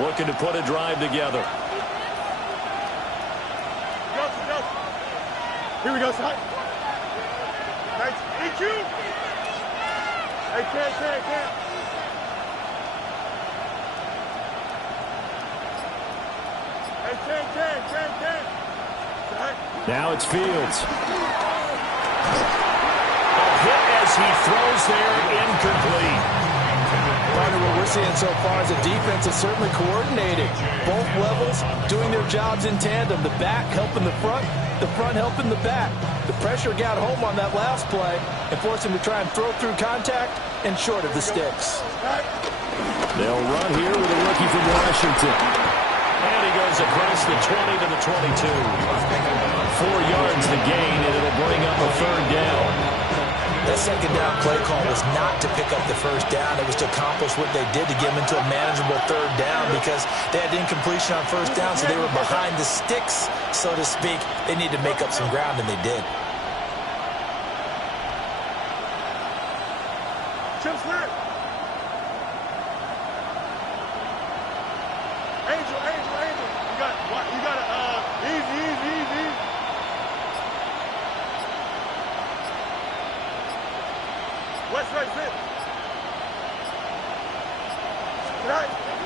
looking to put a drive together. Here we go, son. Nice. Thank you. Hey, can't. Hey, can't. Now it's Fields. A hit as he throws there, incomplete. Partner, what we're seeing so far is the defense is certainly coordinated. Both levels doing their jobs in tandem. The back helping the front helping the back. The pressure got home on that last play and forced him to try and throw through contact and short of the sticks. They'll run here with a rookie from Washington. And he goes across the 20 to the 22. 4 yards the gain, and it'll bring up a third down. That second down play call was not to pick up the first down. It was to accomplish what they did to get them into a manageable third down because they had incompletion on first down, so they were behind the sticks, so to speak. They needed to make up some ground, and they did.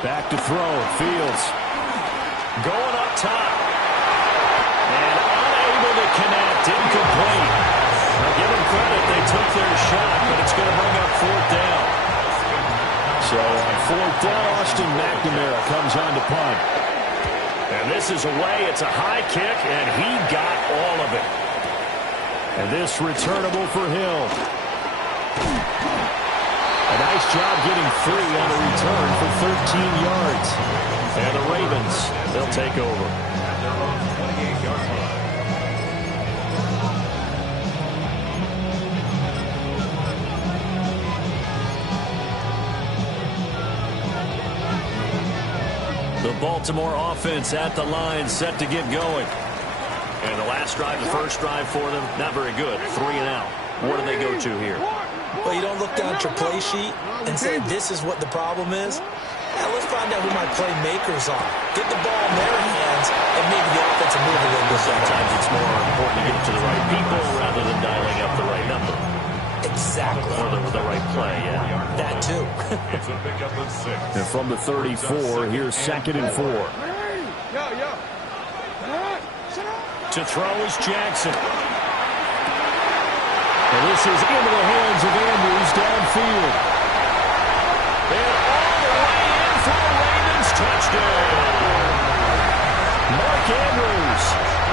Back to throw. Fields going up top. And unable to connect. Incomplete. Now give them credit. They took their shot, but it's going to bring up fourth down. So on fourth down, Austin McNamara comes on to punt. And this is away. It's a high kick, and he got all of it. And this returnable for Hill. A nice job getting free on a return for 13 yards. And the Ravens, they'll take over. The Baltimore offense at the line, set to get going. And the last drive, the first drive for them, not very good. 3 and out. What do they go to here? Well, you don't look down at your play sheet and say this is what the problem is. Now let's find out who my playmakers are. Get the ball in their hands and maybe the offensive move a little bit. Sometimes it's more important to get it to the right people rather than dialing up the right number. Exactly. Or the right play, yeah. That too. And from the 34, here's 2nd and 4. To throw is Jackson. And this is into the hands of Andrews downfield. And all the way in for the Ravens touchdown. Mark Andrews,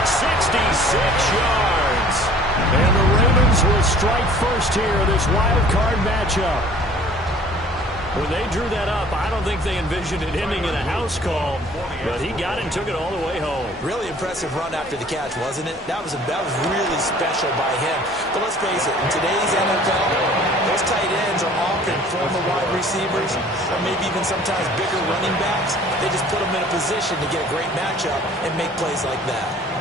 66 yards. And the Ravens will strike first here in this wild card matchup. When they drew that up, I don't think they envisioned it ending in a house call, but he got it and took it all the way home. Really impressive run after the catch, wasn't it? That was really special by him. But let's face it, in today's NFL, those tight ends are often former wide receivers or maybe even sometimes bigger running backs. They just put them in a position to get a great matchup and make plays like that.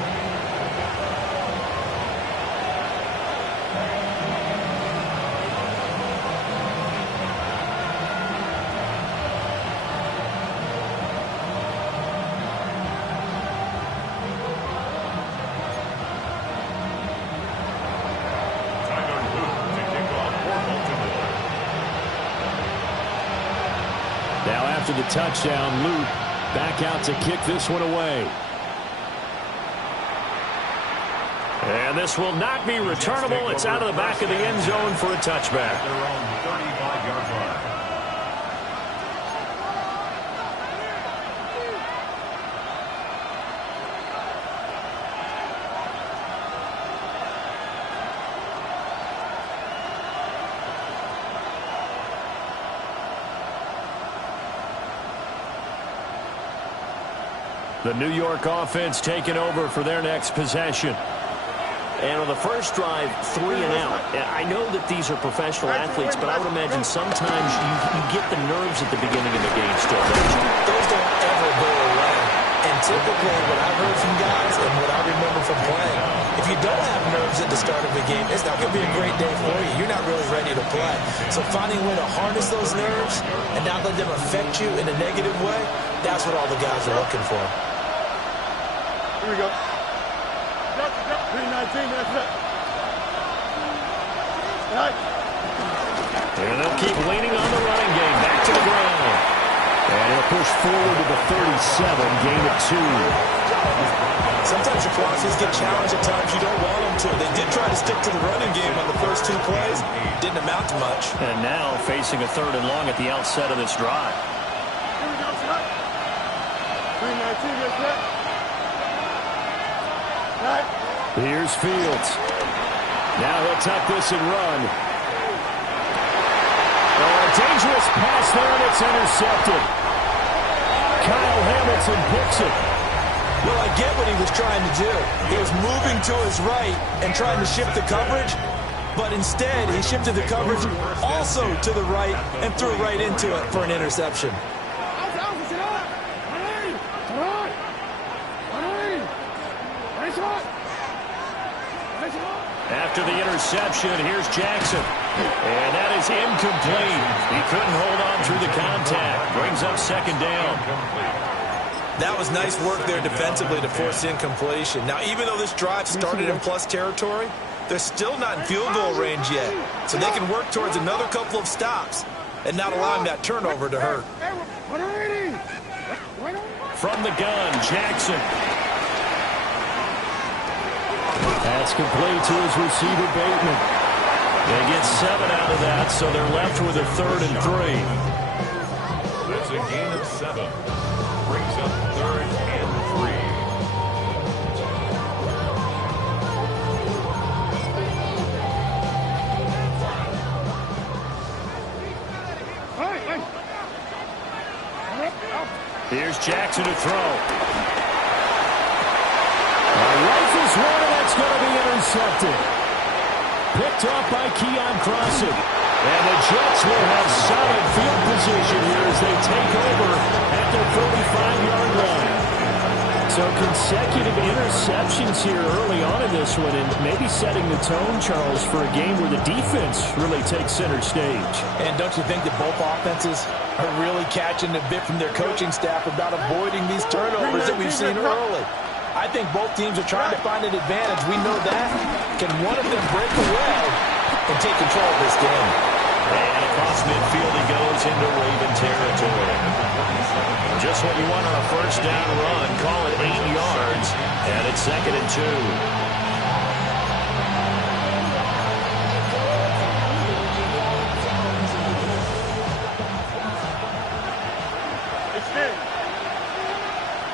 Now after the touchdown, Luke back out to kick this one away. And this will not be returnable. It's out of the back of the end zone for a touchback. The New York offense taking over for their next possession. And on the first drive, 3 and out. I know that these are professional athletes, but I would imagine sometimes you get the nerves at the beginning of the game still, don't you? Those don't ever go away. And typically what I've heard from guys and what I remember from playing, if you don't have nerves at the start of a game, it's not going to be a great day for you. You're not really ready to play. So finding a way to harness those nerves and not let them affect you in a negative way, that's what all the guys are looking for. Here we go. 319, that's it. Right. And they'll keep leaning on the running game. Back to the ground. And he'll push forward to the 37, gain of 2. Sometimes your crosses get challenged at times you don't want them to. They did try to stick to the running game on the first 2 plays. Didn't amount to much. And now facing a 3rd and long at the outset of this drive. Here we go, shot. 319, that's it. Right. Here's Fields. Now he'll tuck this and run. Oh, a dangerous pass there, and it's intercepted. Kyle Hamilton picks it. Well, I get what he was trying to do. He was moving to his right and trying to shift the coverage, but instead he shifted the coverage also to the right and threw right into it for an interception. After the interception, here's Jackson. And that is incomplete. He couldn't hold on through the contact. Brings up 2nd down. That was nice work there defensively to force incompletion. Now, even though this drive started in plus territory, they're still not in field goal range yet. So they can work towards another couple of stops and not allowing that turnover to hurt. From the gun, Jackson. That's complete to his receiver, Bateman. They get 7 out of that, so they're left with a 3rd and 3. That's a gain of 7. Brings up 3rd and 3. Here's Jackson to throw. Rifles one, and that's going to be intercepted. Picked off by Keon Crossen. And the Jets will have solid field position here as they take over at their 45-yard line. So consecutive interceptions here early on in this one, and maybe setting the tone, Charles, for a game where the defense really takes center stage. And don't you think that both offenses are really catching a bit from their coaching staff about avoiding these turnovers that we've seen early? I think both teams are trying to find an advantage. We know that. Can one of them break away and take control of this game? And across midfield he goes into Raven territory. Just what you want on a 1st down run. Call it 8 yards. And it's 2nd and 2.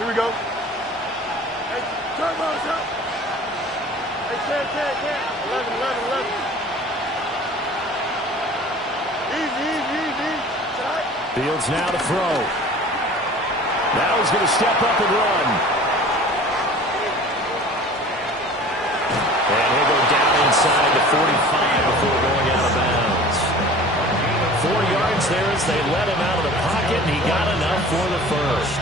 Here we go. Hey, turbo's up. Hey, 10. 11. Easy. Shot. Fields now to throw. Now he's going to step up and run. And he'll go down inside the 45 before going out of bounds. 4 yards there as they let him out of the pocket, and he got enough for the 1st.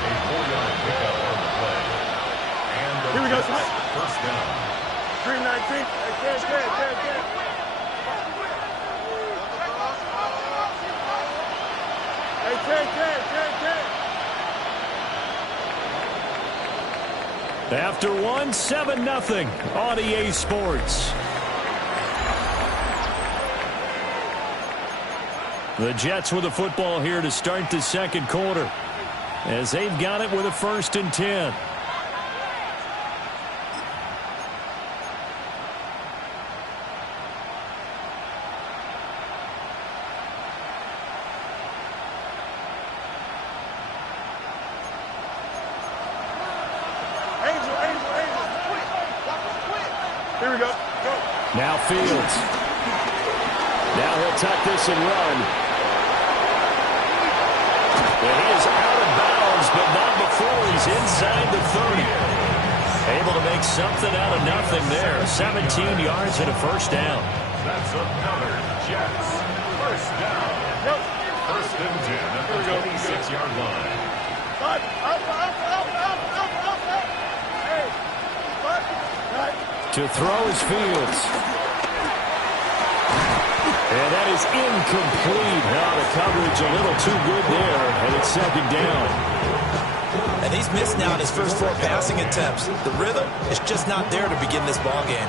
A 4-yard pickup on the play. And the Here we go. Jets 1st down. 319. Hey, 10. After 1, 7-0 on EA Sports. The Jets with the football here to start the 2nd quarter, as they've got it with a 1st and 10. Here we go. Now Fields. Now he'll tuck this and run. And he is out of bounds, but not before he's inside the 30. Able to make something out of nothing there. 17 yards and a 1st down. That's another Jets 1st down. 1st and 10 at the 26-yard line. Up. Hey. To throw is Fields. And that is incomplete. Now the coverage a little too good there, and it's second down. And he's missed now in his first 4 passing attempts. The rhythm is just not there to begin this ball game.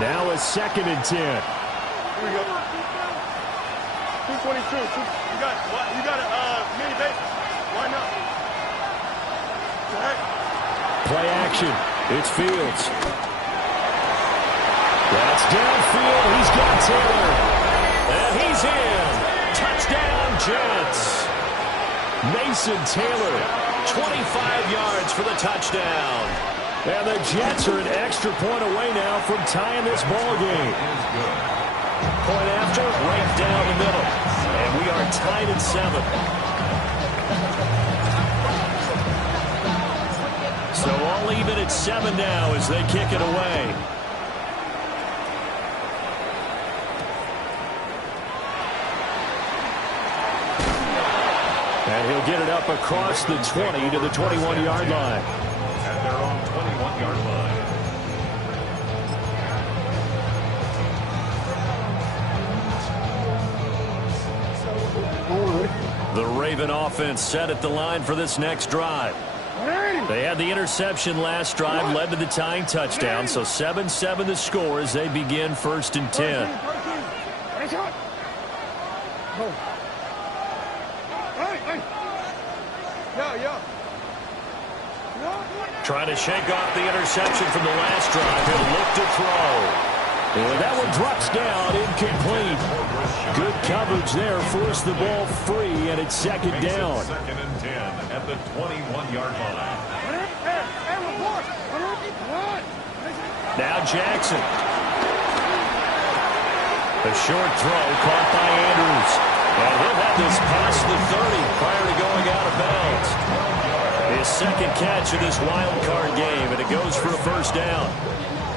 Now a 2nd and 10. Here we go. 222. You got a mini base. Why not? Play action. It's Fields. That's downfield. He's got Taylor. And he's in. Touchdown, Jets. Mason Taylor, 25 yards for the touchdown. And the Jets are an extra point away now from tying this ball game. Point after, right down the middle. And we are tied at 7. So all even at 7 now as they kick it away. And he'll get it up across the 20 to the 21-yard line. At their own 21-yard line. The Raven offense set at the line for this next drive. They had the interception last drive, led to the tying touchdown, so 7-7 the score as they begin 1st and 10. Trying to shake off the interception from the last drive. He'll look to throw. And that one drops down, incomplete. Good coverage there, forced the ball free, and it's 2nd down. 2nd and 10 at the 21-yard line. Now Jackson. A short throw caught by Andrews. And he'll have this past the 30 prior to going out of bounds. His 2nd catch of this wild card game, and it goes for a 1st down.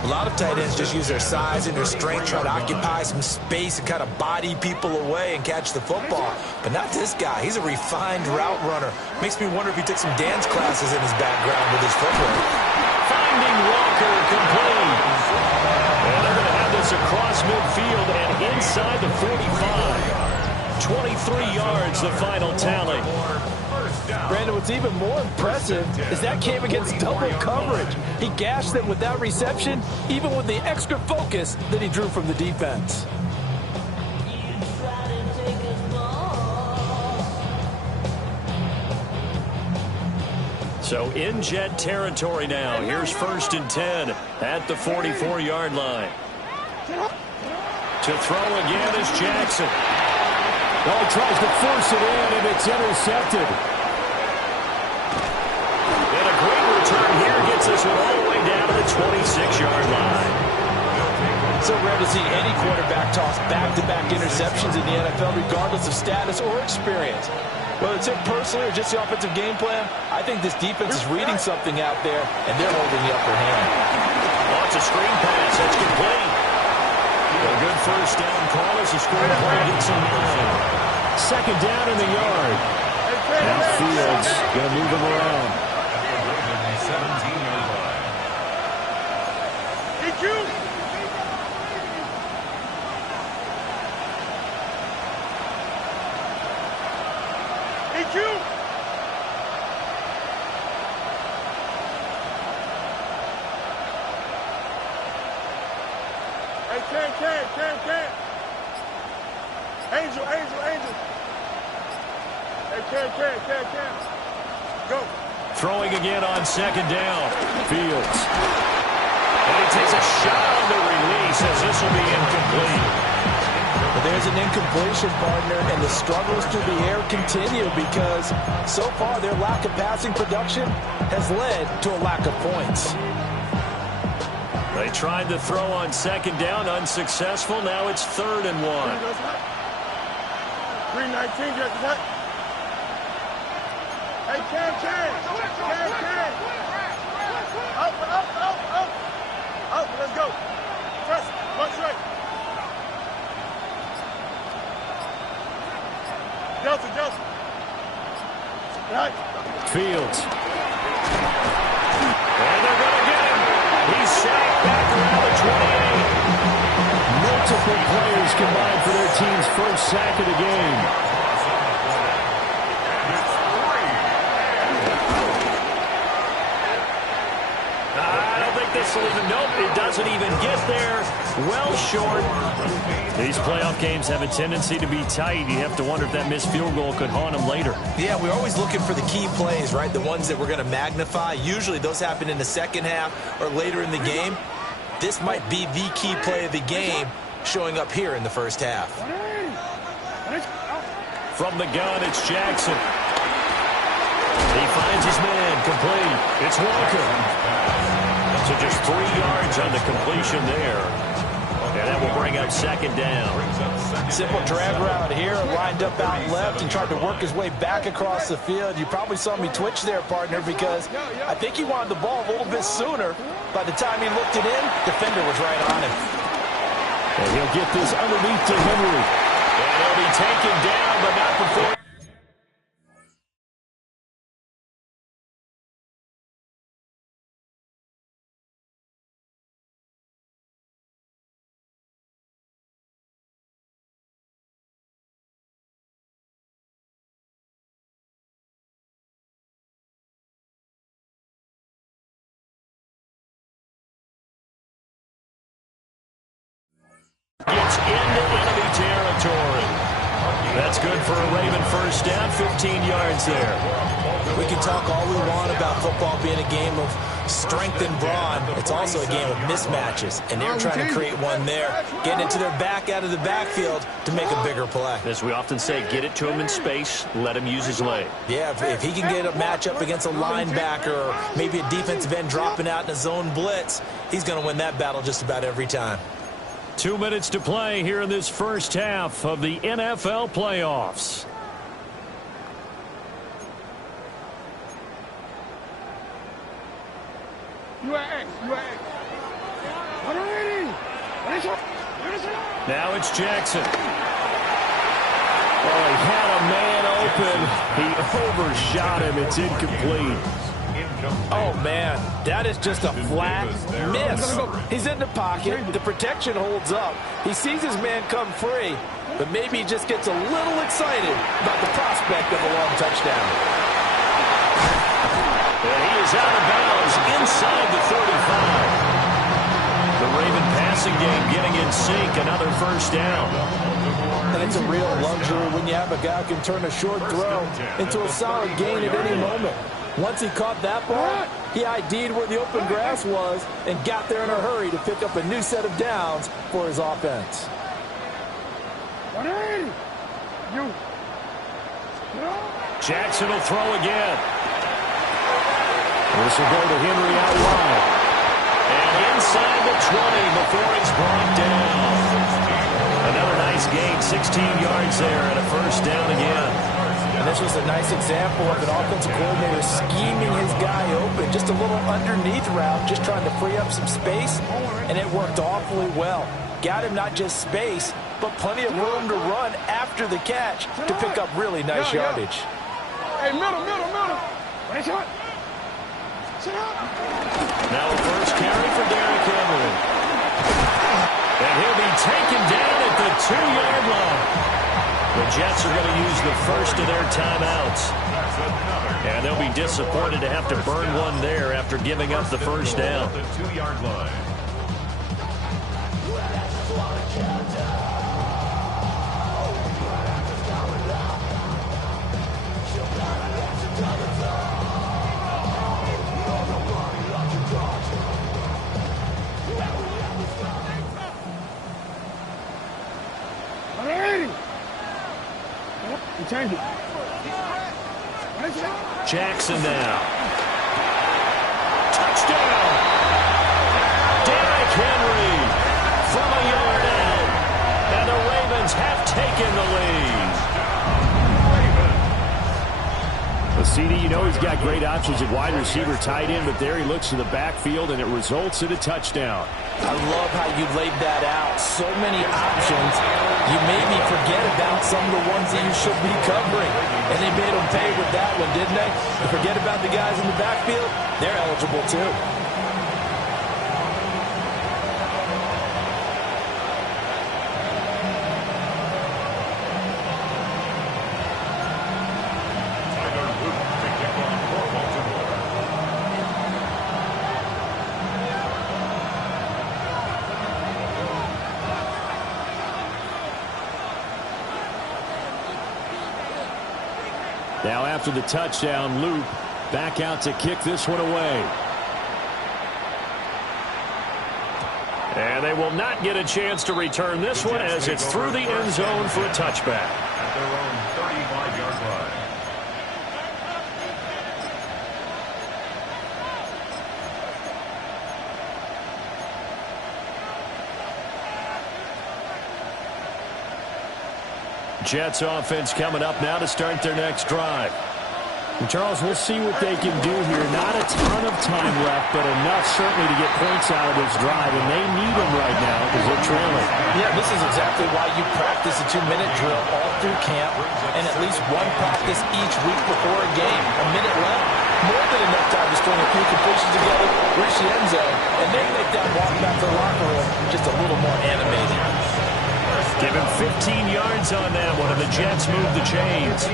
A lot of tight ends just use their size and their strength, try to occupy some space and kind of body people away and catch the football. But not this guy. He's a refined route runner. Makes me wonder if he took some dance classes in his background with his footwork. Finding Walker complete. And they're going to have this across midfield and inside the 45. 23 yards, the final tally. Brandon, what's even more impressive is that came against double coverage. He gashed them with that reception, even with the extra focus that he drew from the defense. So in Jet territory now. Here's 1st and 10 at the 44-yard line. To throw again is Jackson. Well, he tries to force it in, and it's intercepted. And a great return here gets us all the way down to the 26-yard line. So rare to see any quarterback toss back-to-back interceptions in the NFL, regardless of status or experience. Whether it's him personally or just the offensive game plan, I think this defense is reading something out there, and they're holding the upper hand. Oh, it's a screen pass. That's complete. A good 1st down call as the screen play gets him 9. 2nd down in the yard. Now Fields going to move him around. 17-yard line. EQ! EQ! Hey, Can. Angel. Hey, Can. Go. Throwing again on 2nd down. Fields. And he takes a shot on the release as this will be incomplete. But there's an incompletion, partner, and the struggles through the air continue because so far their lack of passing production has led to a lack of points. They tried to throw on 2nd down, unsuccessful. Now it's 3rd and 1. 319, just that. Hey, Can. Up, let's go. Press, punch right. Delta. Right. Fields. And they're going to get him. He's sacked back first sack of the game. I don't think this will even, nope, it doesn't even get there. Well short. These playoff games have a tendency to be tight. You have to wonder if that missed field goal could haunt them later. Yeah, we're always looking for the key plays, right? The ones that we're going to magnify. Usually those happen in the second half or later in the game. This might be the key play of the game showing up here in the first half. From the gun, it's Jackson. He finds his man, complete. It's Walker. So just 3 yards on the completion there. And that will bring up second down. Simple drag route here, lined up out left and tried to work his way back across the field. You probably saw me twitch there, partner, because I think he wanted the ball a little bit sooner. By the time he looked it in, defender was right on him. And he'll get this underneath to Henry. And he'll be taken down, but not before. Gets into enemy territory. That's good for a Raven first down, 15 yards there. We can talk all we want about football being a game of strength and brawn. It's also a game of mismatches, and they're trying to create one there, getting into their back out of the backfield to make a bigger play. As we often say, get it to him in space, let him use his leg. Yeah, if he can get a matchup against a linebacker or maybe a defensive end dropping out in a zone blitz, he's going to win that battle just about every time. 2 minutes to play here in this first half of the NFL playoffs. Now it's Jackson. Oh, he had a man open. He overshot him. It's incomplete. Oh, man, that is just a flat miss. He's in the pocket. The protection holds up. He sees his man come free, but maybe he just gets a little excited about the prospect of a long touchdown. And he is out of bounds inside the 35. The Raven passing game getting in sync. Another first down. And it's a real luxury when you have a guy who can turn a short throw into a solid gain at any moment. Once he caught that ball, he ID'd where the open grass was and got there in a hurry to pick up a new set of downs for his offense. Jackson will throw again. This will go to Henry out wide. And inside the 20 before it's brought down. Another nice gain, 16 yards there and a first down again. And this was a nice example of an offensive coordinator scheming his guy open. Just a little underneath route, just trying to free up some space, and it worked awfully well. Got him not just space, but plenty of room to run after the catch to pick up really nice yardage. Hey, middle. Now a first carry for Derrick Henry. And he'll be taken down at the 2-yard line. The Jets are going to use the first of their timeouts. And they'll be disappointed to have to burn one there after giving up the first down. The 2-yard line. Jackson now. Touchdown! Derrick Henry from a yard out. And the Ravens have taken the lead. Well, CD, you know he's got great options at wide receiver, tight end, but there he looks to the backfield, and it results in a touchdown. I love how you laid that out. So many options. You maybe forget about some of the ones that you should be covering. And they made them pay with that one, didn't they? You forget about the guys in the backfield, they're eligible too. Now after the touchdown, Loop back out to kick this one away. And they will not get a chance to return this one as it's through the end zone for a touchback. At their own 35-yard line. Jets offense coming up now to start their next drive. And Charles, we'll see what they can do here. Not a ton of time left, but enough certainly to get points out of this drive, and they need them right now because they're trailing. Yeah, this is exactly why you practice a 2-minute drill all through camp and at least one practice each week before a game. A minute left, more than enough time to string a few completions together, reach the end zone, and then make that walk back to the locker room just a little more animated. Give him 15 yards on that one, and the Jets move the chains.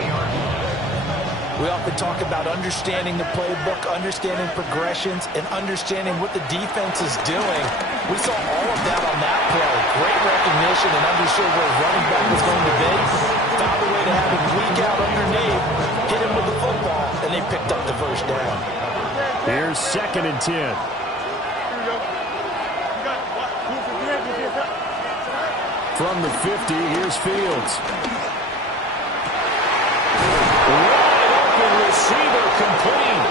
We often talk about understanding the playbook, understanding progressions, and understanding what the defense is doing. We saw all of that on that play. Great recognition and understood where his running back was going to be. Found a way to have him leak out underneath, hit him with the football, and they picked up the first down. Here's 2nd and 10. Here we go. You got what? From the 50, here's Fields. Receiver complete.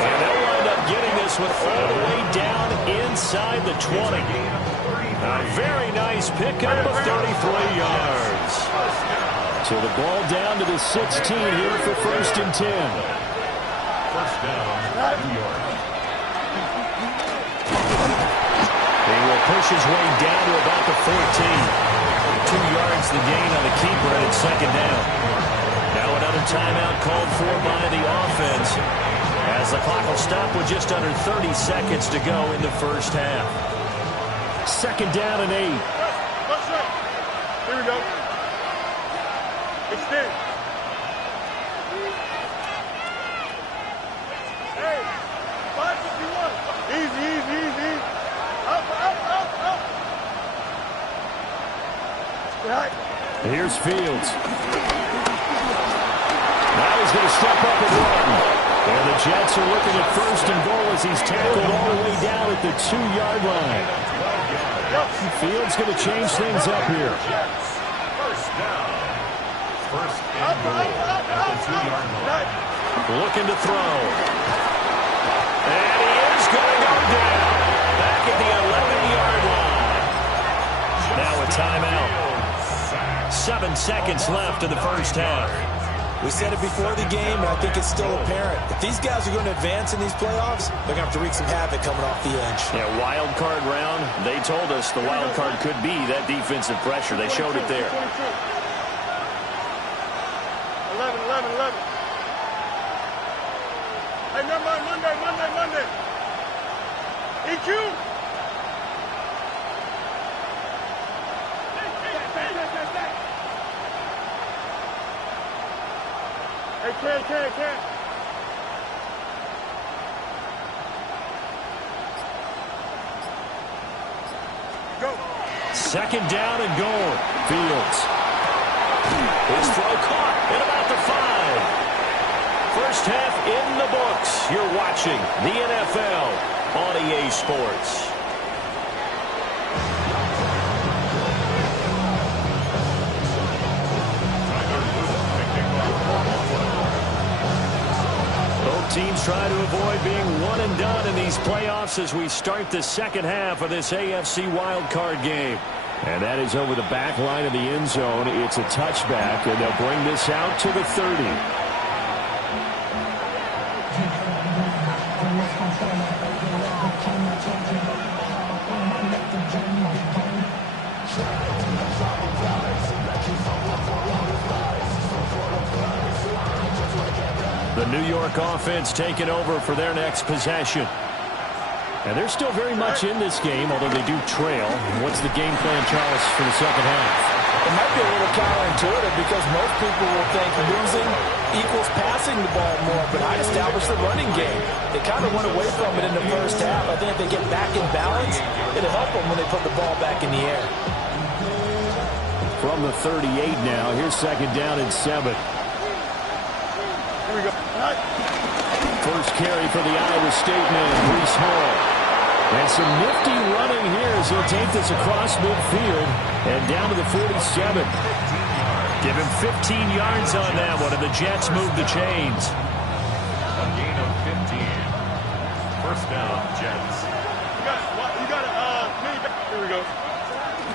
And they'll wind up getting this one all the way down inside the 20. A very nice pickup of 33 yards. So the ball down to the 16 here for 1st and 10. First down, New York. He will push his way down to about the 14. 2 yards the gain on the keeper, and it's 2nd down. Now another timeout called for by the offense as the clock will stop with just under 30 seconds to go in the first half. 2nd down and 8. Left side. Here we go. Extend. Hey, 551. Easy. Up. Right. Here's Fields. Now he's going to step up and run. And the Jets are looking at 1st and goal as he's tackled all the way down at the 2-yard line. Fields going to change things up here. First down. First and goal at the 2-yard line. Looking to throw. And he is going to go down. Back at the 11-yard line. Now a timeout. 7 seconds left in the first half. We said it before the game, and I think it's still apparent. If these guys are going to advance in these playoffs, they're going to have to wreak some havoc coming off the edge. Yeah, wild card round. They told us the wild card could be that defensive pressure. They showed it there. 11. Hey, never mind. Monday. EQ. Hey, can. Go. 2nd down and goal. Fields. His throw caught at about the 5. First half in the books. You're watching the NFL on EA Sports. Teams try to avoid being one and done in these playoffs as we start the second half of this AFC wildcard game. And that is over the back line of the end zone. It's a touchback, and they'll bring this out to the 30. The New York offense taking over for their next possession. And they're still very much in this game, although they do trail. What's the game plan, Charles, for the second half? It might be a little counterintuitive because most people will think losing equals passing the ball more, but I established the running game. They kind of went away from it in the first half. I think if they get back in balance, it'll help them when they put the ball back in the air. From the 38 now, here's 2nd down and 7. Here we go. First carry for the Iowa State man, Brees Hall. And some nifty running here as he'll take this across midfield and down to the 47. Give him 15 yards on that one, and the Jets move the chains. A gain of 15. First down, Jets. You got here we go.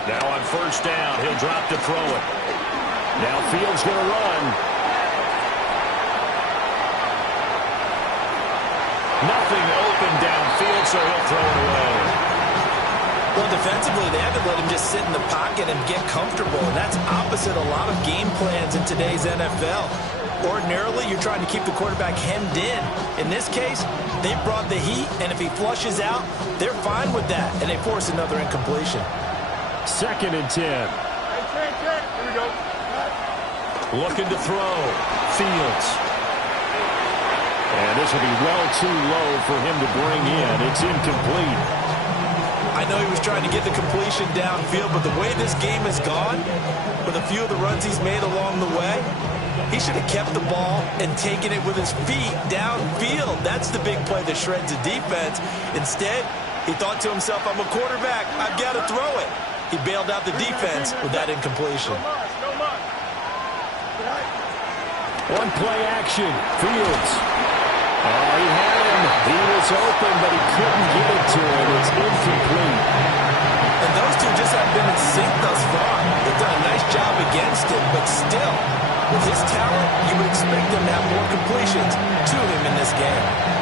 Now on first down, he'll drop to throw it. Now Fields going to run. Nothing open downfield, so he'll throw it away. Well, defensively, they haven't let him just sit in the pocket and get comfortable, and that's opposite a lot of game plans in today's NFL. Ordinarily, you're trying to keep the quarterback hemmed in. In this case, they brought the heat, and if he flushes out, they're fine with that, and they force another incompletion. 2nd and 10. Here we go. Looking to throw. Fields. And this will be well too low for him to bring in. It's incomplete. I know he was trying to get the completion downfield, but the way this game has gone, with a few of the runs he's made along the way, he should have kept the ball and taken it with his feet downfield. That's the big play that shreds the defense. Instead, he thought to himself, I'm a quarterback. I've got to throw it. He bailed out the defense with that incompletion. One play action. Fields. Oh, he had him. He was open, but he couldn't get it to him. It's incomplete. And those two just haven't been in sync thus far. They've done a nice job against him, but still, with his talent, you would expect him to have more completions to him in this game.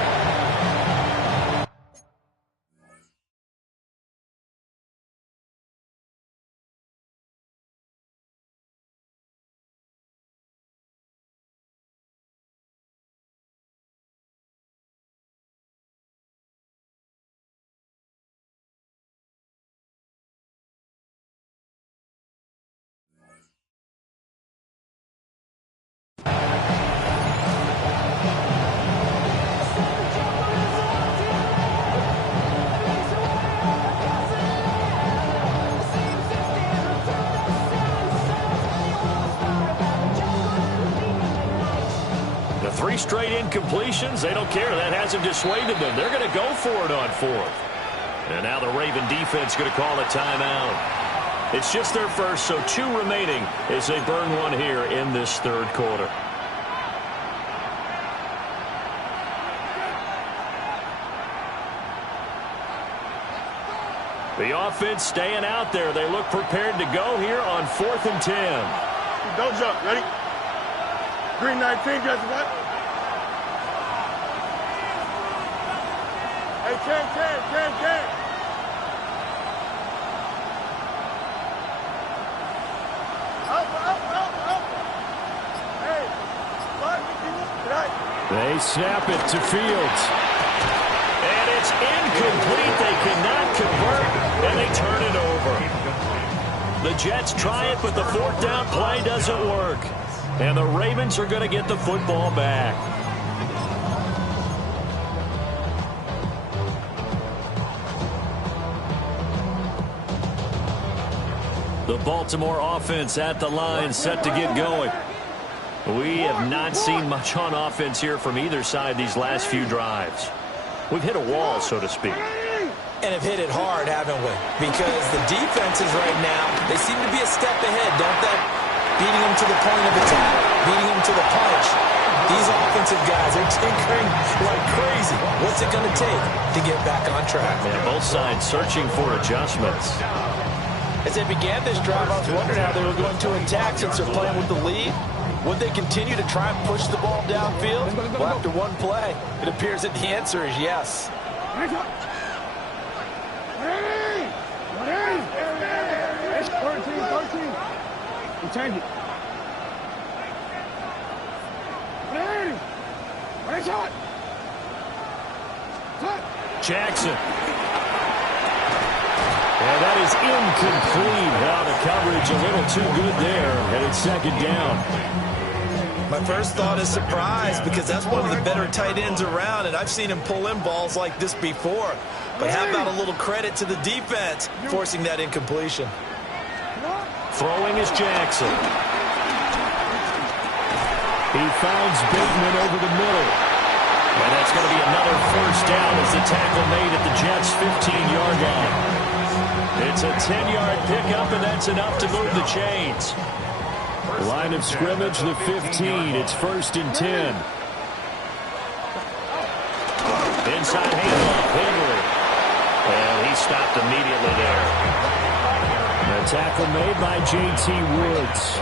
Three straight incompletions. They don't care. That hasn't dissuaded them. They're going to go for it on 4th. And now the Raven defense going to call a timeout. It's just their first, so 2 remaining as they burn one here in this 3rd quarter. The offense staying out there. They look prepared to go here on 4th and 10. Don't jump. Ready? Green 19, guys, what? Hey, 10. Up. Hey, what? They snap it to Fields. And it's incomplete. They cannot convert, and they turn it over. The Jets try it, but the 4th down play doesn't work. And the Ravens are going to get the football back. The Baltimore offense at the line, set to get going. We have not seen much on offense here from either side these last few drives. We've hit a wall, so to speak. And have hit it hard, haven't we? Because the defenses right now, they seem to be a step ahead, don't they? Beating them to the point of attack, beating them to the punch. These offensive guys are tinkering like crazy. What's it going to take to get back on track? Man, both sides searching for adjustments. As they began this drive, I was wondering how they were going to attack since they're playing with the lead. Would they continue to try and push the ball downfield? Well, after one play, it appears that the answer is yes. 13. We change it. Jackson. And that is incomplete. Now the coverage a little too good there, and it's 2nd down. My first thought is surprise, because that's one of the better tight ends around, and I've seen him pull in balls like this before. But how about a little credit to the defense forcing that incompletion? Throwing is Jackson. He finds Bateman over the middle. And that's going to be another first down as the tackle made at the Jets' 15-yard line. It's a 10-yard pickup, and that's enough to move the chains. Line of scrimmage, the 15. It's 1st and 10. Inside handoff, Henry. And he stopped immediately there. A tackle made by J.T. Woods.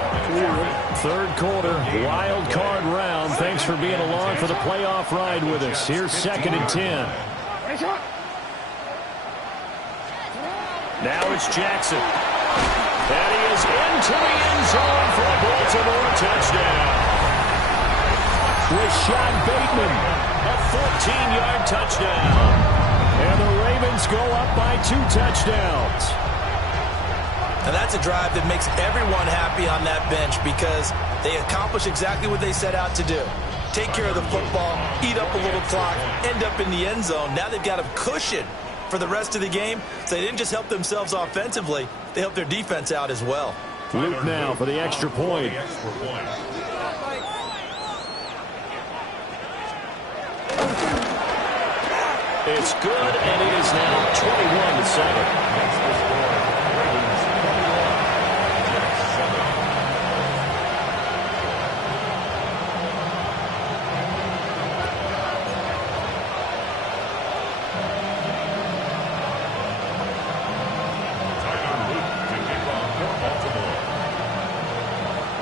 3rd quarter, wild card round. Thanks for being along for the playoff ride with us. Here's 2nd and 10. Now it's Jackson. And he is into the end zone for a Baltimore touchdown. Rashad Bateman. A 14-yard touchdown. And the Ravens go up by 2 touchdowns. And that's a drive that makes everyone happy on that bench because they accomplish exactly what they set out to do. Take care of the football, eat up a little clock, end up in the end zone. Now they've got a cushion for the rest of the game. So they didn't just help themselves offensively, they helped their defense out as well. Luke now for the extra point. It's good, and it is now 21-7.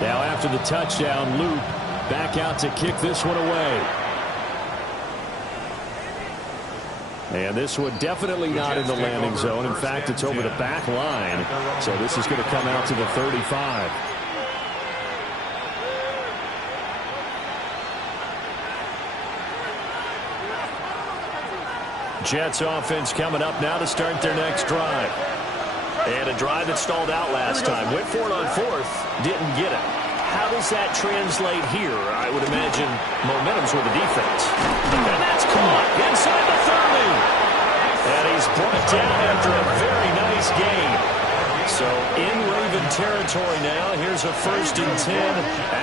Now after the touchdown, Luke back out to kick this one away. And this one definitely not in the landing zone. In fact, it's over the back line. So this is going to come out to the 35. Jets offense coming up now to start their next drive. And a drive that stalled out last time. Went for it on 4th, didn't get it. How does that translate here? I would imagine momentum's with the defense. And that's caught inside the 30. And he's brought down after a very nice gain. So in Raven territory now. Here's a 1st and 10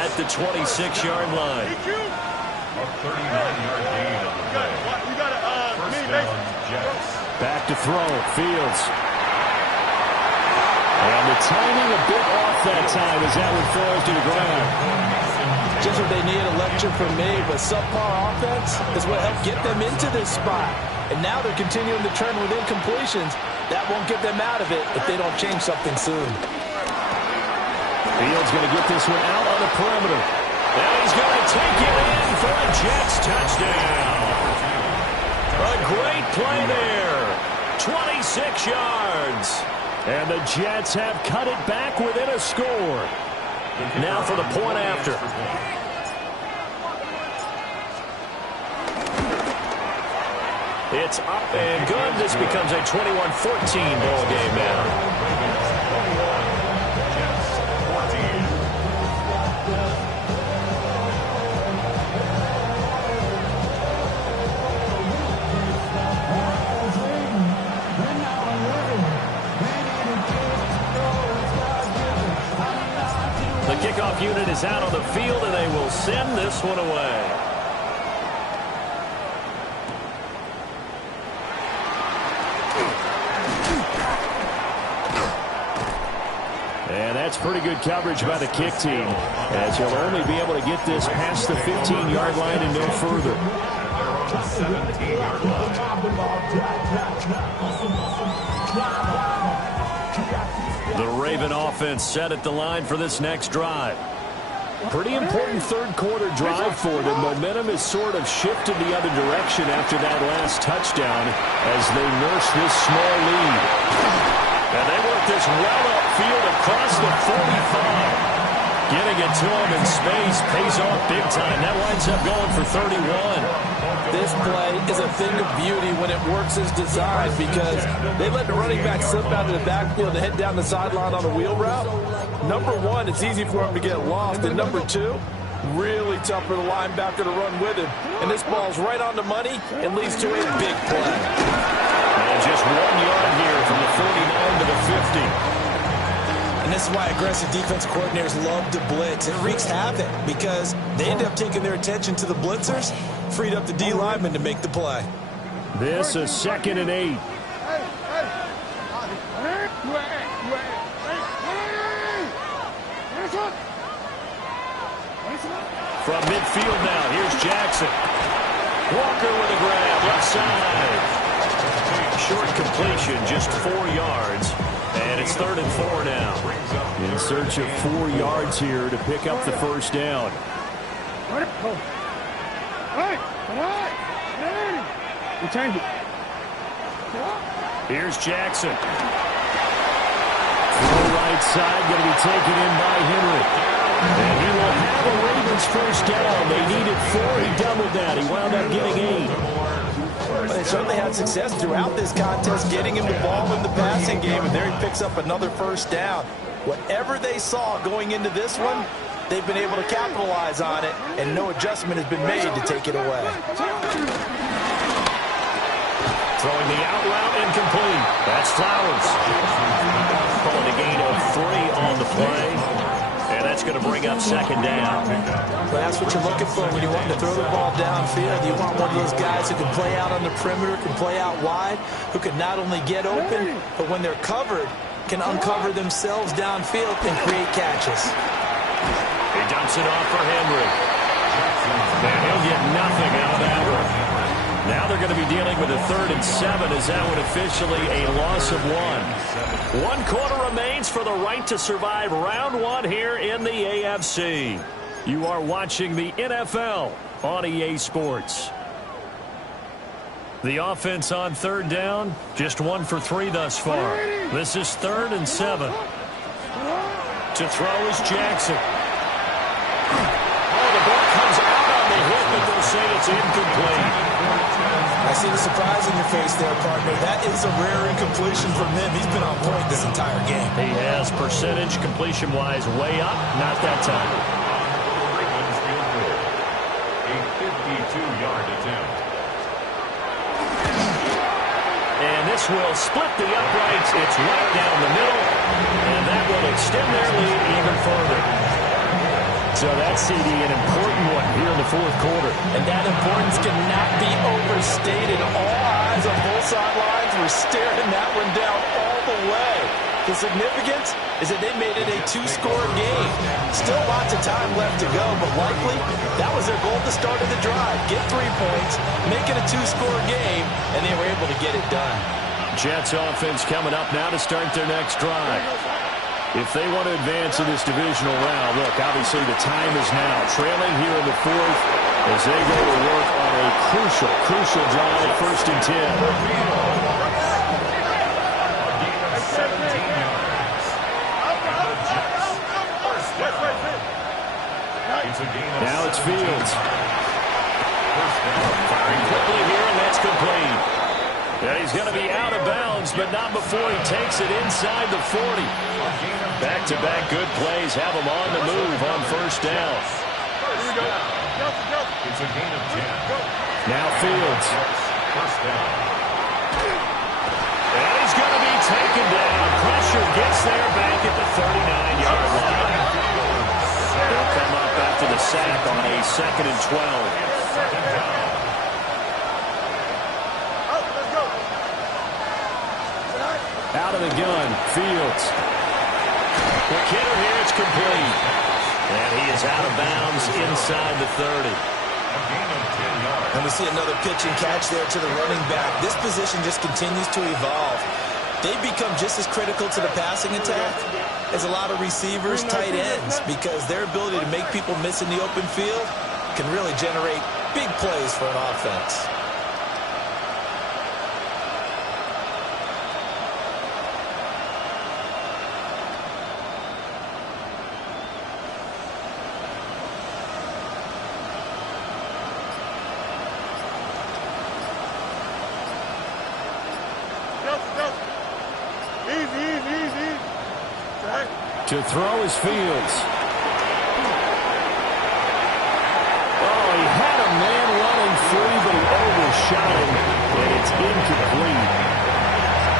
at the 26-yard line. A 39-yard gain on the play. First down, Jets. Back to throw, Fields. And the timing a bit off that time as that one falls to the ground. Just what they need, a lecture from me, but subpar offense is what helped get them into this spot. And now they're continuing the trend with incompletions. That won't get them out of it if they don't change something soon. Fields going to get this one out on the perimeter. And he's going to take it in for a Jets touchdown. A great play there. 26 yards. And the Jets have cut it back within a score. Now for the point after. It's up and good. This becomes a 21-14 ball game now. The kickoff unit is out on the field, and they will send this one away. And that's pretty good coverage by the kick team, as he'll only be able to get this past the 15-yard line and no further. 17-yard line. The Raven offense set at the line for this next drive. Pretty important third quarter drive for them. Momentum has sort of shifted the other direction after that last touchdown as they nurse this small lead. And they work this well upfield across the 45. Getting it to him in space pays off big time. That winds up going for 31. This play is a thing of beauty when it works as designed because they let the running back slip out of the backfield and head down the sideline on a wheel route. Number one, it's easy for him to get lost. And number two, really tough for the linebacker to run with him. And this ball's right on the money and leads to a big play. And just 1 yard here from the 49 to the 50. And this is why aggressive defensive coordinators love to blitz. It wreaks havoc because they end up taking their attention to the blitzers, freed up the D lineman to make the play. This is 2nd and 8. From midfield now, here's Jackson. Walker with a grab, left side. Short completion, just 4 yards. And it's 3rd and 4 now. In search of 4 yards here to pick up the first down. Here's Jackson. Throw right side, going to be taken in by Henry. And he will have a Ravens first down. They needed 4. He doubled that. He wound up getting 8. They certainly had success throughout this contest, getting him the ball in the passing game, and there he picks up another first down. Whatever they saw going into this one, they've been able to capitalize on it, and no adjustment has been made to take it away. Throwing the out route incomplete. That's Flowers. Calling a gain of 3 on the play. And that's going to bring up 2nd down. But that's what you're looking for when you want to throw the ball downfield. You want one of those guys who can play out on the perimeter, can play out wide, who can not only get open, but when they're covered, can uncover themselves downfield and create catches. He dumps it off for Henry. And he'll get nothing out of that one. Now they're going to be dealing with a 3rd and 7 as that one officially a loss of 1. 1 quarter remains for the right to survive round 1 here in the AFC. You are watching the NFL on EA Sports. The offense on 3rd down, just 1 for 3 thus far. This is 3rd and 7. To throw is Jackson. Oh, the ball comes out on the hit, but they'll say it's incomplete. I see the surprise in your face there, partner. That is a rare incompletion from him. He's been on point this entire game. He has percentage completion-wise way up. Not that time. Ravens field goal. A 52-yard attempt. And this will split the uprights. It's right down the middle. And that will extend their lead even further. So that's, CD, an important one here in the 4th quarter. And that importance cannot be overstated. All eyes on both sidelines were staring that one down all the way. The significance is that they made it a 2-score game. Still lots of time left to go, but likely that was their goal at the start of the drive. Get 3 points, make it a 2-score game, and they were able to get it done. Jets offense coming up now to start their next drive. If they want to advance in this divisional round, look, obviously the time is now. Trailing here in the 4th as they go to work on a crucial drive, 1st and 10. Now it's Fields. Firing quickly here, and that's complete. Yeah, he's going to be out of bounds, but not before he takes it inside the 40. Back-to-back good plays have him on the move on 1st down. It's a gain of 10. Now Fields. 1st down. And he's going to be taken down. Pressure gets there back at the 39-yard line. They'll come up after the sack on a 2nd and 12. Out of the gun, Fields. The kidder here, it's complete. And he is out of bounds inside the 30. And we see another pitch and catch there to the running back. This position just continues to evolve. They've become just as critical to the passing attack as a lot of receivers, tight ends, because their ability to make people miss in the open field can really generate big plays for an offense. To throw is Fields. Oh, he had a man running free, but he overshot him, and it's incomplete.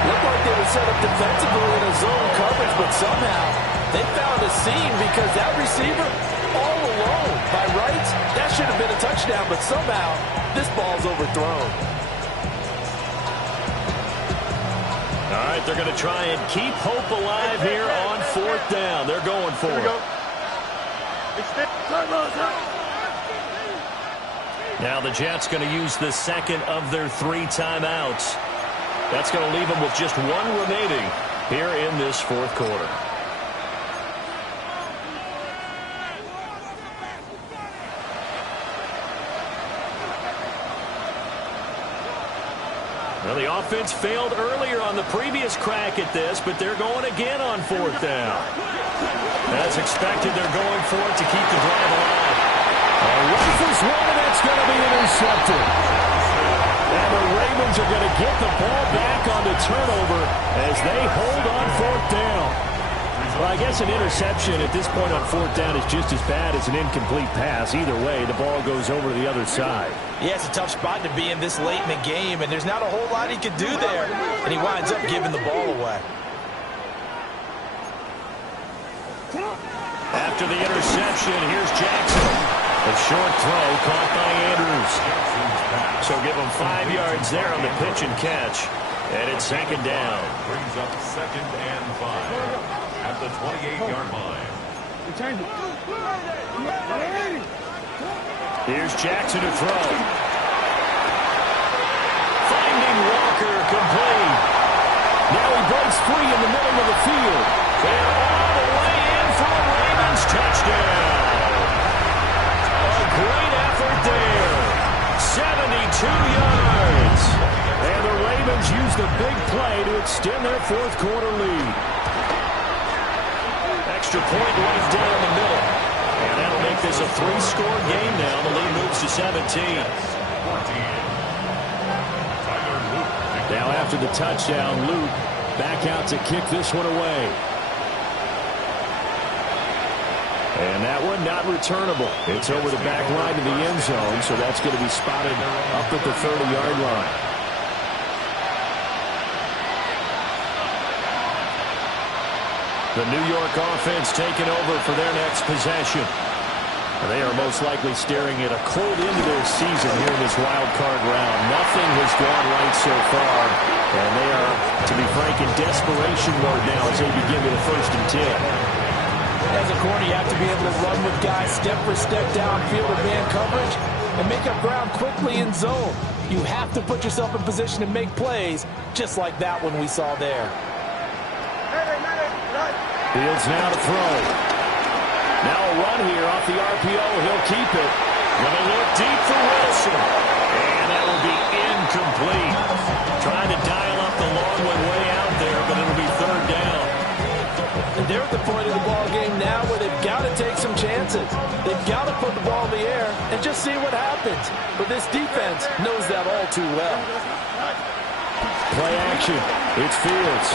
Looked like they were set up defensively in a zone coverage, but somehow They found a seam because that receiver all alone. By rights, that should have been a touchdown, but somehow this ball's overthrown. All right, they're going to try and keep hope alive here on 4th down. They're going for it. Now the Jets going to use the second of their 3 timeouts. That's going to leave them with just 1 remaining here in this 4th quarter. Well, the offense failed earlier on the previous crack at this, but they're going again on 4th down. As expected, they're going for it to keep the drive alive. Rifles one, and that's going to be intercepted. And the Ravens are going to get the ball back on the turnover as they hold on 4th down. Well, I guess an interception at this point on 4th down is just as bad as an incomplete pass. Either way, the ball goes over to the other side. Yeah, it's a tough spot to be in this late in the game, and there's not a whole lot he could do there. And he winds up giving the ball away. After the interception, here's Jackson. A short throw caught by Andrews. So give him 5 yards there on the pitch and catch. And it's 2nd down. Brings up 2nd and 5 at the 28-yard line. Here's Jackson to throw. Finding Walker complete. Now he breaks free in the middle of the field. And all the way in for a Ravens touchdown. A great effort there. 72 yards. And the Ravens use the big play to extend their 4th quarter lead. Extra point right down the middle. And that'll make this a 3-score game now. The lead moves to 17. Now after the touchdown, Luke back out to kick this one away. And that one not returnable. It's over the back line to the end zone, so that's going to be spotted up at the 30-yard line. The New York offense taking over for their next possession. They are most likely staring at a cold end of their season here in this wild card round. Nothing has gone right so far, and they are, to be frank, in desperation mode now as they begin with a 1st and 10. As a corner, you have to be able to run with guys step for step downfield or man coverage and make up ground quickly in zone. You have to put yourself in position to make plays, just like that one we saw there. Fields now to throw. Now a run here off the RPO. He'll keep it. Going to look deep for Wilson. And that will be incomplete. Trying to dial up the long one way out there, but it'll be 3rd down. And they're at the point of the ball game now where they've got to take some chances. They've got to put the ball in the air and just see what happens. But this defense knows that all too well. Play action. It's Fields.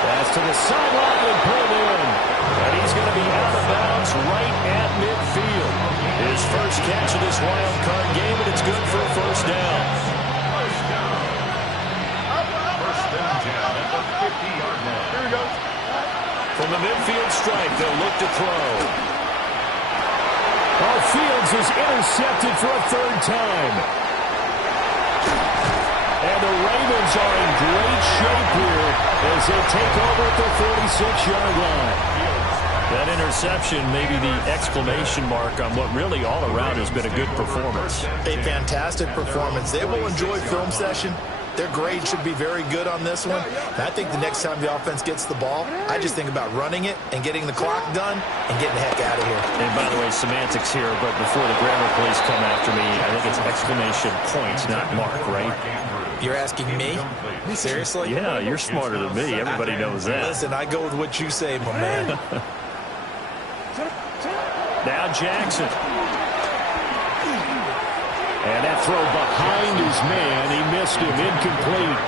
Pass to the sideline and pulled in. And he's going to be out of bounds right at midfield. His first catch of this wild card game, and it's good for a 1st down. First and 10 at the 50-yard line. Here we go. From the midfield strike, they'll look to throw. Oh, Fields is intercepted for a 3rd time. And the Ravens are in great shape here as they take over at the 46-yard line. That interception may be the exclamation mark on what really all around has been a good performance. A fantastic performance. They will enjoy film session. Their grade should be very good on this one. And I think the next time the offense gets the ball, I just think about running it and getting the clock done and getting the heck out of here. And by the way, semantics here, but before the grammar police come after me, I think it's exclamation point, not mark, right? You're asking me? Seriously? Yeah, you're smarter than me. Everybody knows that. Listen, I go with what you say, my man. Now Jackson. And that throw behind his man. He missed him. Incomplete.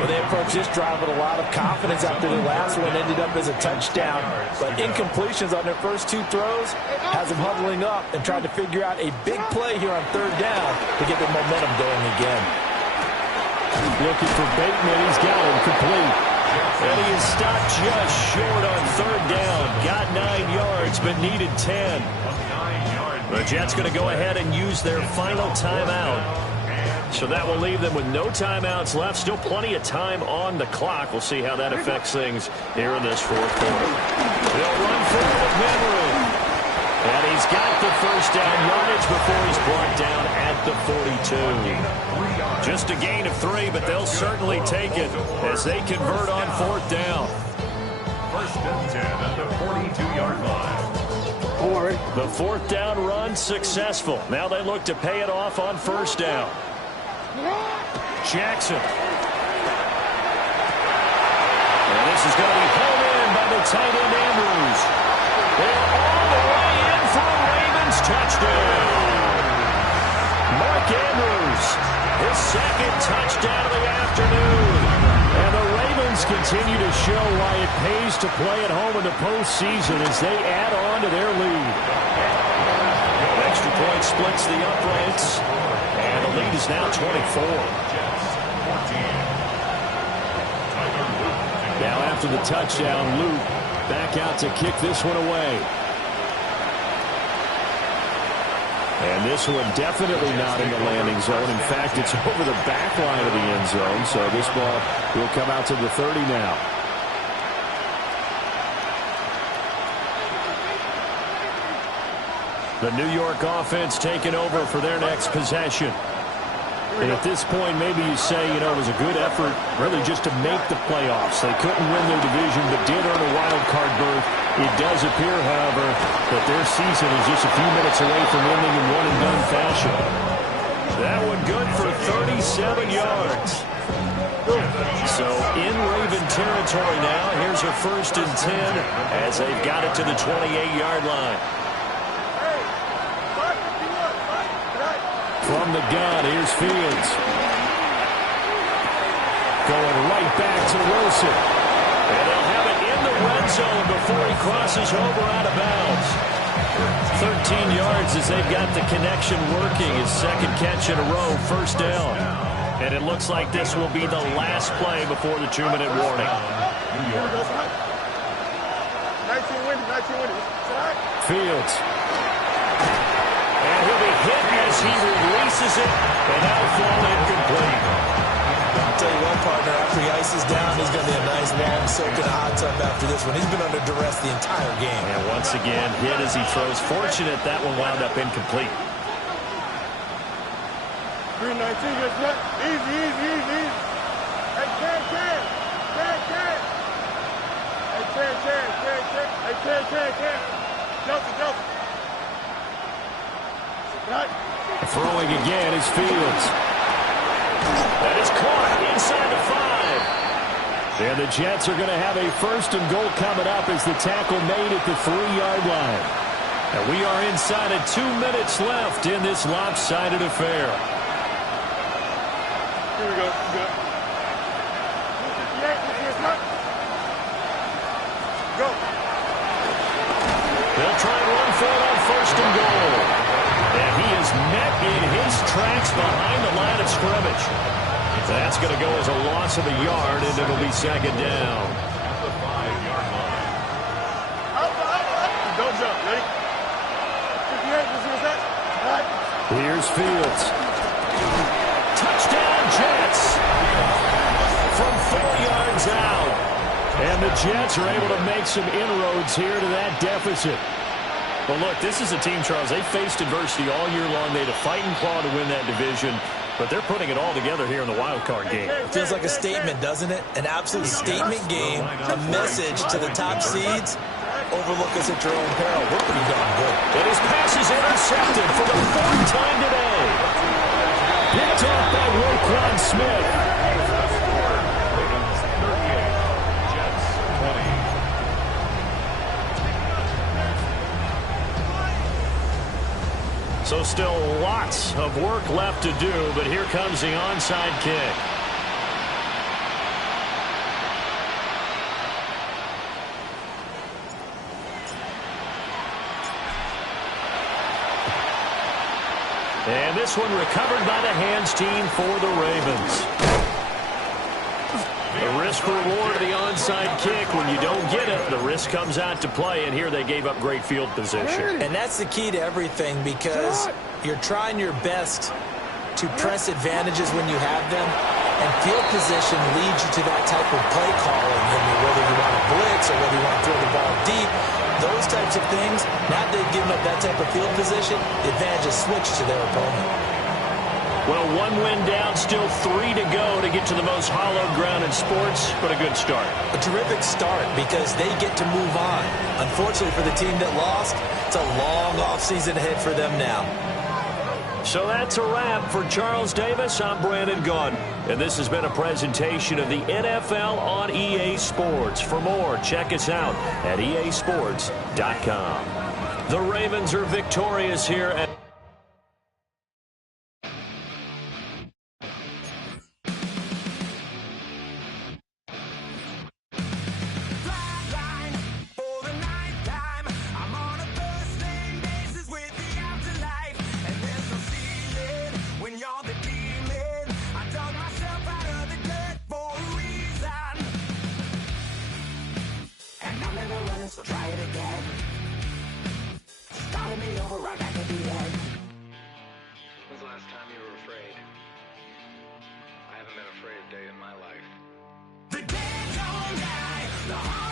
Well, they approached this drive with a lot of confidence after the last one ended up as a touchdown. But incompletions on their first 2 throws has them huddling up and trying to figure out a big play here on 3rd down to get their momentum going again. Looking for Bateman. He's got him complete. And he is stopped just short on third down. Got 9 yards, but needed 10. The Jets going to go ahead and use their final timeout. So that will leave them with no timeouts left. Still plenty of time on the clock. We'll see how that affects things here in this fourth quarter. They'll run forward with Memory. And he's got the first down yardage before he's brought down at the 42. Just a gain of 3, but they'll certainly take it as they convert on fourth down. First and 10 at the 42-yard line. The fourth down run successful. Now they look to pay it off on first down. Jackson. And this is going to be pulled in by the tight end Andrews. They're all the way in for a Ravens touchdown. Mark Andrews, his second touchdown of the afternoon. And the Ravens continue to show why it pays to play at home in the postseason as they add on to their lead. An extra point splits the uprights, and the lead is now 24. Now after the touchdown, Luke back out to kick this one away. And this one definitely not in the landing zone. In fact, it's over the back line of the end zone. So this ball will come out to the 30 now. The New York offense taking over for their next possession. And at this point, maybe you say, you know, it was a good effort really just to make the playoffs. They couldn't win their division, but did earn a wild card berth. It does appear, however, that their season is just a few minutes away from ending in one-and-done fashion. That one good for 37 yards. So in Raven territory now, here's a first and 10 as they've got it to the 28-yard line. From the gun, here's Fields. Going right back to Wilson. And they'll have it in the red zone before he crosses over out of bounds. 13 yards as they've got the connection working. His second catch in a row, first down. And it looks like this will be the last play before the 2-minute warning. Fields. And he'll be hit as he releases it, and that'll fall incomplete. I'll tell you what, partner, after he ices down, he's going to be a nice long soak in a hot tub after this one. He's been under duress the entire game. And once again, hit as he throws. Fortunate that one wound up incomplete. 319, just not easy. Hey, Ken. Hey, Ken. Jump. Right. Throwing again is Fields. That is caught inside the 5. And the Jets are going to have a first and goal coming up as the tackle made at the 3-yard line. And we are inside of 2 minutes left in this lopsided affair. Here we go. Good. Go. They'll try and run for it on first and goal. And he is met in his tracks behind the line of scrimmage. That's going to go as a loss of a yard, and it'll be second down. The 5-yard line. Don't jump. Ready? 58. You see what's that? Right. Here's Fields. Touchdown, Jets. From 4 yards out. And the Jets are able to make some inroads here to that deficit. Well, look, this is a team, Charles. They faced adversity all year long. They had to fight and claw to win that division, but they're putting it all together here in the wild card game. It feels like a statement, doesn't it? An absolute statement game, a message to the top seeds. Overlook us at your own peril. We're pretty darn good. And his pass is intercepted for the 4th time today. Picked off by Roquan Smith. So still lots of work left to do, but here comes the onside kick. And this one recovered by the hands team for the Ravens. The risk reward of the onside kick. When you don't get it, the risk comes out to play, and here they gave up great field position. And that's the key to everything, because you're trying your best to press advantages when you have them, and field position leads you to that type of play calling, whether you want to blitz or whether you want to throw the ball deep. Those types of things, now that they've given up that type of field position, the advantage is switched to their opponent. Well, one win down, still 3 to go to get to the most hallowed ground in sports, but a good start. A terrific start because they get to move on. Unfortunately for the team that lost, it's a long offseason ahead for them now. So that's a wrap for Charles Davis. I'm Brandon Gaudin, and this has been a presentation of the NFL on EA Sports. For more, check us out at easports.com. The Ravens are victorious here at So try it again. Started me over right back at the end. When's the last time you were afraid? I haven't been afraid a day in my life. The dead don't die. The